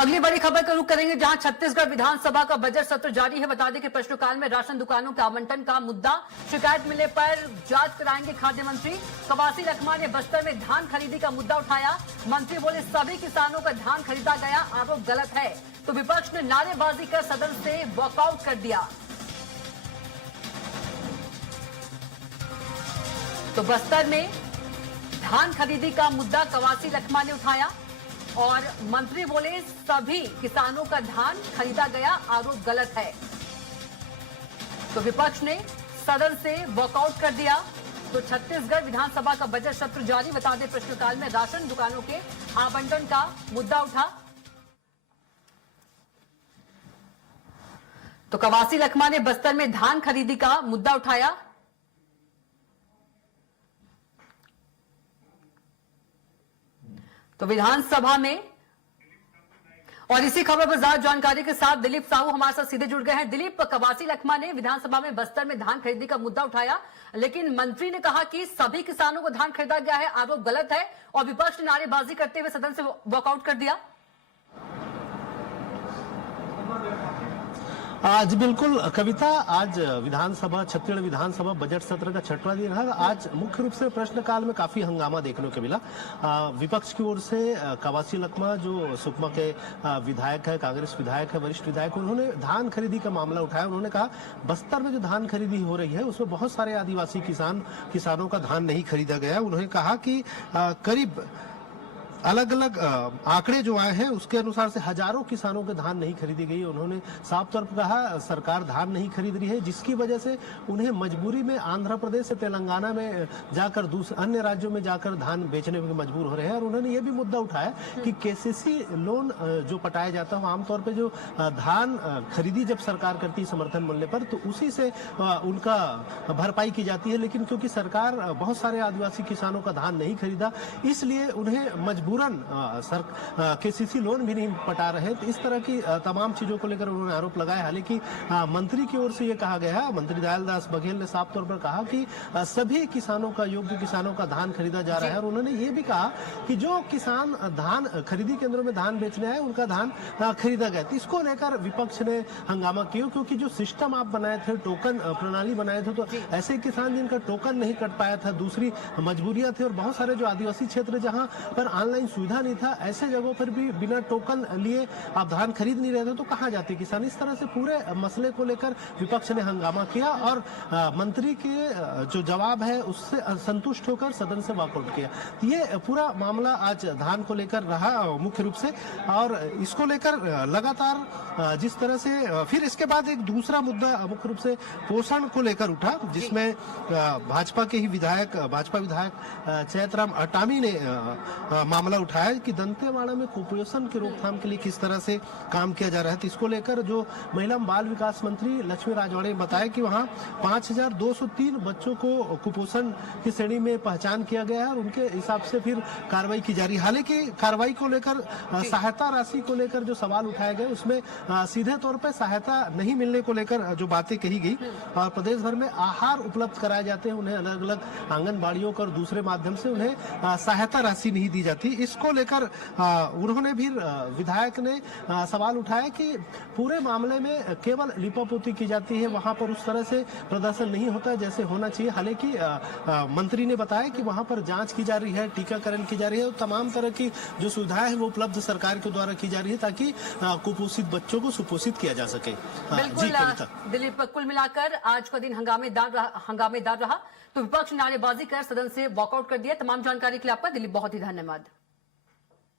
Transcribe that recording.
अगली बड़ी खबर का रुख करेंगे, जहां छत्तीसगढ़ विधानसभा का बजट सत्र जारी है। बता दें कि प्रश्नकाल में राशन दुकानों के आवंटन का मुद्दा, शिकायत मिलने पर जांच कराएंगे खाद्य मंत्री। कवासी लखमा ने बस्तर में धान खरीदी का मुद्दा उठाया। मंत्री बोले सभी किसानों का धान खरीदा गया, आरोप गलत है। तो विपक्ष ने नारेबाजी कर सदन से वॉकआउट कर दिया। तो बस्तर में धान खरीदी का मुद्दा कवासी लखमा ने उठाया और मंत्री बोले सभी किसानों का धान खरीदा गया, आरोप गलत है। तो विपक्ष ने सदन से वॉकआउट कर दिया। तो छत्तीसगढ़ विधानसभा का बजट सत्र जारी। बता दें प्रश्नकाल में राशन दुकानों के आवंटन का मुद्दा उठा। तो कवासी लखमा ने बस्तर में धान खरीदी का मुद्दा उठाया। तो विधानसभा में और इसी खबर पर ज्यादा जानकारी के साथ दिलीप साहू हमारे साथ सीधे जुड़ गए हैं। दिलीप, कवासी लखमा ने विधानसभा में बस्तर में धान खरीदी का मुद्दा उठाया, लेकिन मंत्री ने कहा कि सभी किसानों को धान खरीदा गया है, आरोप गलत है। और विपक्ष ने नारेबाजी करते हुए सदन से वॉकआउट कर दिया। आज बिल्कुल कविता, आज विधानसभा छत्तीसगढ़ विधानसभा बजट सत्र का 6वां दिन है। आज मुख्य रूप से प्रश्नकाल में काफी हंगामा देखने को मिला। विपक्ष की ओर से कवासी लखमा जो सुकमा के विधायक है, कांग्रेस विधायक है, वरिष्ठ विधायक, उन्होंने धान खरीदी का मामला उठाया। उन्होंने कहा बस्तर में जो धान खरीदी हो रही है उसमें बहुत सारे आदिवासी किसानों का धान नहीं खरीदा गया। उन्होंने कहा कि करीब अलग अलग आंकड़े जो आए हैं उसके अनुसार से हजारों किसानों के धान नहीं खरीदी गई। उन्होंने साफ तौर पर कहा सरकार धान नहीं खरीद रही है, जिसकी वजह से उन्हें मजबूरी में आंध्र प्रदेश से तेलंगाना में जाकर दूसरे अन्य राज्यों में जाकर धान बेचने में मजबूर हो रहे हैं। और उन्होंने ये भी मुद्दा उठाया कि केसीसी लोन जो पटाया जाता है आमतौर पर जो धान खरीदी जब सरकार करती है समर्थन मूल्य पर, तो उसी से उनका भरपाई की जाती है। लेकिन क्योंकि सरकार बहुत सारे आदिवासी किसानों का धान नहीं खरीदा, इसलिए उन्हें केसीसी लोन भी नहीं पटा रहे। तो इस तरह की तमाम चीजों को लेकर उन्होंने आरोप लगाया। हालांकि मंत्री की ओर से यह कहा गया है, मंत्री दयालदास बघेल ने साफ तौर पर कहा कि सभी किसानों का, योग्य किसानों का धान खरीदा जा रहा है। और उन्होंने ये भी कहा कि जो किसान धान खरीदी केंद्रों में धान बेचने आए उनका धान खरीदा गया। तो इसको लेकर विपक्ष ने हंगामा किया, क्योंकि जो सिस्टम आप बनाए थे, टोकन प्रणाली बनाए थे, तो ऐसे किसान जिनका टोकन नहीं कट पाया था, दूसरी मजबूरियां थी, और बहुत सारे जो आदिवासी क्षेत्र जहां पर ऑनलाइन सुविधा नहीं था, ऐसे जगहों पर भी बिना टोकन लिए आप धान खरीद नहीं रहे थे, तो कहां जाते किसान। इस तरह से पूरे मसले को लेकर विपक्ष ने हंगामा किया और मंत्री के जो जवाब है उससे असंतुष्ट होकर सदन से वॉकआउट किया। ये पूरा मामला आज धान को लेकर रहा मुख्य रूप से। और इसको लेकर लगातार जिस तरह से फिर इसके बाद एक दूसरा मुद्दा मुख्य रूप से पोषण को लेकर उठा, जिसमें भाजपा के ही विधायक चैतराम अटामी ने मामला उठाया कि दंतेवाड़ा में कुपोषण के रोकथाम के लिए किस तरह से काम किया जा रहा है। तो इसको लेकर जो महिला बाल विकास मंत्री लक्ष्मी राजवाड़े ने बताया कि वहां 5203 बच्चों को कुपोषण की श्रेणी में पहचान किया गया है और उनके हिसाब से फिर कार्रवाई की जा रही है। हालांकि कार्रवाई को लेकर सहायता राशि को लेकर जो सवाल उठाए गए उसमें सीधे तौर पर सहायता नहीं मिलने को लेकर जो बातें कही गई, और प्रदेश भर में आहार उपलब्ध कराए जाते हैं उन्हें, अलग अलग आंगनबाड़ियों और दूसरे माध्यम से उन्हें सहायता राशि नहीं दी जाती। इसको लेकर उन्होंने भी विधायक ने सवाल उठाया कि पूरे मामले में केवल लिपापोती की जाती है, वहां पर उस तरह से प्रदर्शन नहीं होता जैसे होना चाहिए। हालांकि मंत्री ने बताया कि वहां पर जांच की जा रही है, टीकाकरण की जा रही है और तमाम तरह की जो सुविधाएं हैं वो उपलब्ध सरकार के द्वारा की जा रही है, ताकि कुपोषित बच्चों को सुपोषित किया जा सके। दिलीप, कुल मिलाकर आज का दिन हंगामेदार रहा। तो विपक्ष ने नारेबाजी कर सदन से वॉकआउट कर दिया। तमाम जानकारी के लिए आपका दिलीप बहुत ही धन्यवाद।